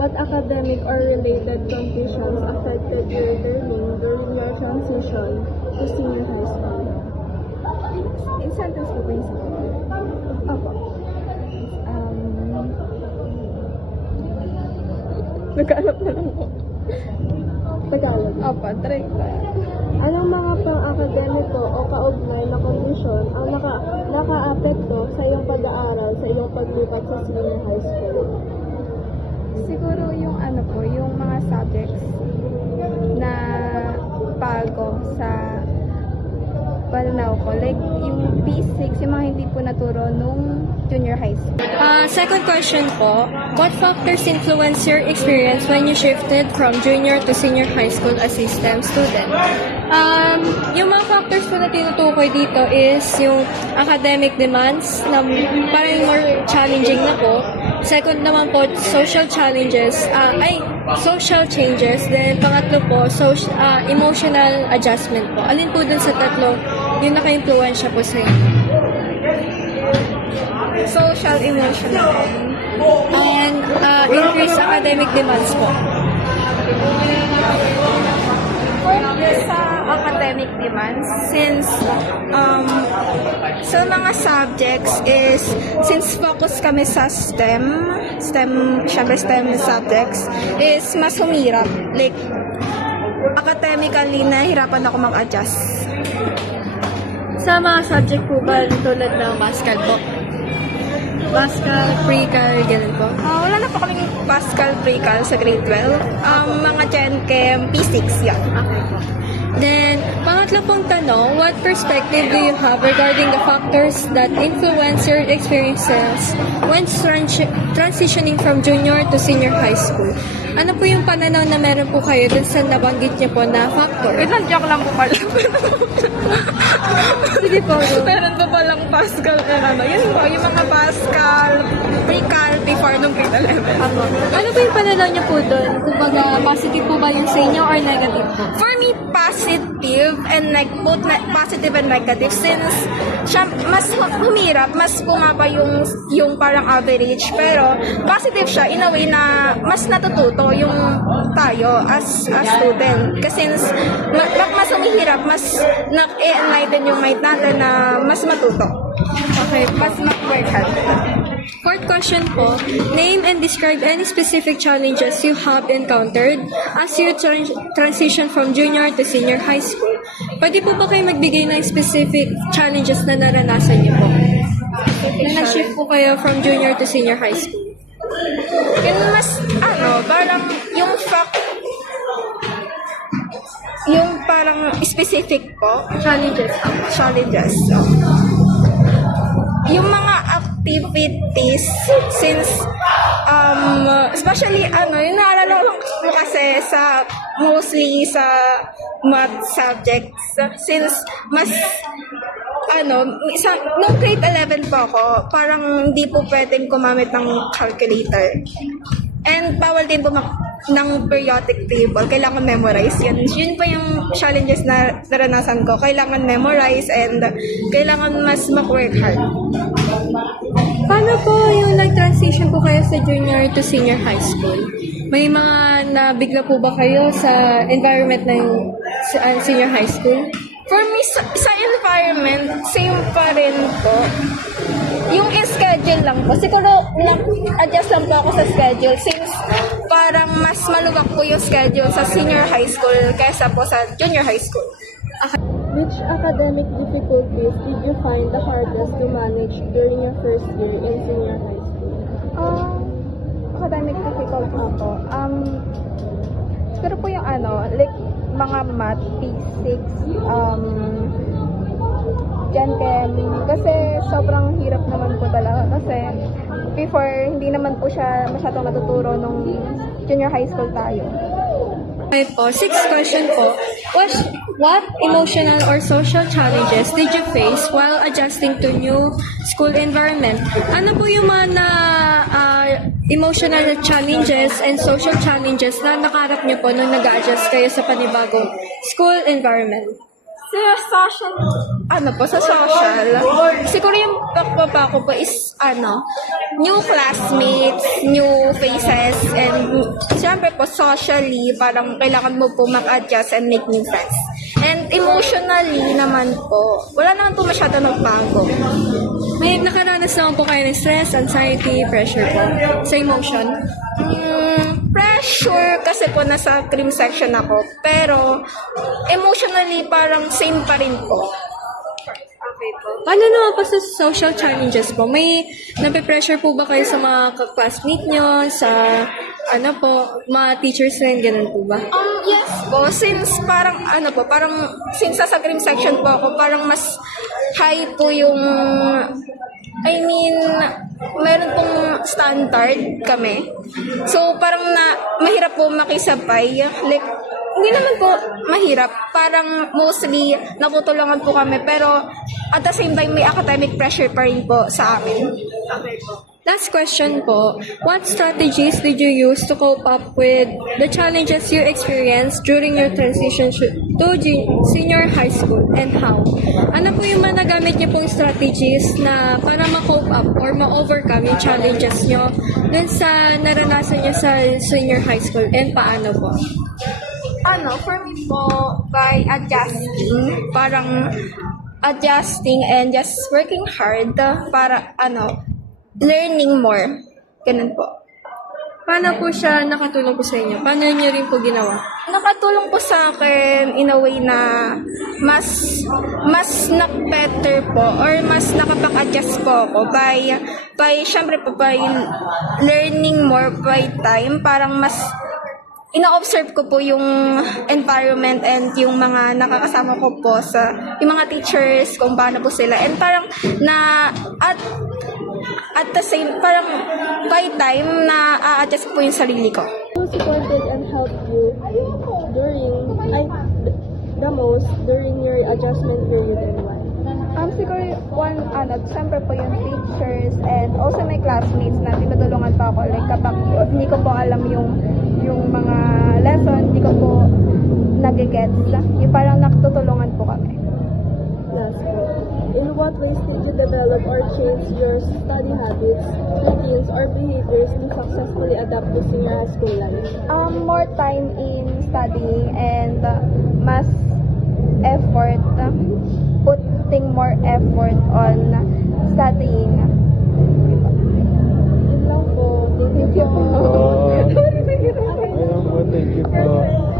What academic or related conditions affected your learning during your transition to senior high school? In sentence po ba yung sagot? Opo. Nagkaanap na lang po. Tagalog. Opo, try ko. Anong mga pang-akademiko o kaugnay na kondisyon ang naka-apekto sa iyong pag-aaral sa iyong paglipat sa senior high school? Siguro yung yung mga subjects na bago sa pananaw ko. Like, yung P6, yung mga hindi po naturo nung junior high school. Second question po, what factors influence your experience when you shifted from junior to senior high school as a STEM student? Yung mga factors po na tinutukoy dito is yung academic demands na parang more challenging na po. Second naman po, social challenges, social changes. Then pangatlo po, emotional adjustment po. Alin po dun sa tatlo yung naka-influensya po sa inyo? Social, emotional. And increased academic demands po. Sa academic demands, since sa mga subjects is, since focus kami sa syempre STEM subjects, is mas humirap. Like, academically, nahihirapan ako mag-adjust. Sa mga subject po ba tulad ng Pascal po? Pascal, pre-cal, ganun po? Wala na po kaming Pascal pre-cal sa grade 12. Mga Gen Chem, P6 yan. Okay po. Then, pangatlo pong tanong, what perspective do you have regarding the factors that influence your experiences when transitioning from junior to senior high school? Ano po yung pananaw na meron po kayo dun sa nabanggit niyo po na factor? Joke lang po pala. Sige po. Meron pa palang Pascal na yun po, yung mga Pascal pre-cal before nung grade 11. Ako. Ano po yung pananaw niyo po dun? Kumbaga, positive po ba yung sa inyo or negative po? For me, positive and both positive and negative, since siya mas humirap, mas bumaba yung parang average, pero positive siya in a way na mas natututo yung tayo as student. Kasi since mas humihirap, mas na-enlighten yung mind natin na mas matuto. Okay. Mas mag-work hard. Fourth question po, name and describe any specific challenges you have encountered as you transition from junior to senior high school. Pwede po ba kayo magbigay ng specific challenges na naranasan niyo po? Na nag-shift po kayo from junior to senior high school. Yung mas, parang yung parang specific po, Challenges. challenges. Yung mga activities, since, especially, yung naalala ko kasi mostly sa math subjects, since mas, nung grade 11 po ako, parang hindi po pwedeng gumamit ng calculator. And bawal din po ng periodic table. Kailangan memorize yun. Yun pa yung challenges na naranasan ko. Kailangan memorize and kailangan mas mag-work hard. Paano po yung nag-transition po kayo sa junior to senior high school? May mga nabigla po ba kayo sa environment ng senior high school? For me, sa environment, same pa rin po. Yung schedule lang po. Siguro, adjust lang po ako sa schedule since parang mas maluwag po yung schedule sa senior high school kaysa po sa junior high school. Which academic difficulties did you find the hardest to manage during your first year in senior high school? Academic difficult na po. Siguro po yung like mga math, P6, Gen Chem, kasi sobrang hirap naman po talaga kasi before hindi naman po siya masyadong natuturo nung junior high school tayo. Okay po. Sixth question po. What emotional or social challenges did you face while adjusting to new school environment? Ano po yung mga emotional challenges and social challenges na nakarap niyo po nung nag-adjust kayo sa panibagong school environment? Sa social, siguro yung pagpapa ko po is, new classmates, new faces, and syempre po, socially, parang kailangan mo po mag-adjust and make new friends. And emotionally naman po, wala naman po masyado nagbago. May nakaranas naman po kayo ng stress, anxiety, pressure po sa emotion? Pressure kasi po nasa cream section ako, pero emotionally parang same pa rin po. Okay po. Paano naman po sa social challenges po? May nape-pressure po ba kayo sa mga classmate nyo, sa mga teachers rin, ganun po ba? Yes po, since since sa cream section po ako, parang mas high po yung, meron pong standard kami. So, parang mahirap po makisabay. Like, hindi naman po mahirap. Parang mostly, natutulungan po kami. Pero, at the same time, may academic pressure pa rin po sa amin. Last question po, what strategies did you use to cope up with the challenges you experienced during your transition to senior high school, and how? Ano po yung mga nagamit niyo pong strategies na para ma-cope up or ma-overcome yung challenges niyo dun sa naranasan niyo sa senior high school, and paano po? For me po, by adjusting and just working hard para, learning more. Ganun po. Paano po siya nakatulong po sa inyo? Paano niyo rin po ginawa? Nakatulong po sa akin in a way na mas better po or mas nakapag-adjust po ako by syempre po by learning more by time. Parang mas ina-observe ko po yung environment and yung mga nakakasama ko po yung mga teachers, kung paano po sila. And parang at the same, parang by time na a-adjust po yung sarili ko. Who supported and helped you during your adjustment period, and why? Siguro siyempre po yung teachers and also my classmates na tinutulungan pa ako. Like, kapag hindi ko po alam yung mga lesson, hindi ko po nagigets. Yung parang nakatutulungan po kami. Last po. In what ways did you develop or change your study habits, routines, or behaviors to successfully adapt to senior high school life? More time in studying and mas effort, putting more effort on studying. Yun lang po. Thank you po. Ayun po, thank you po.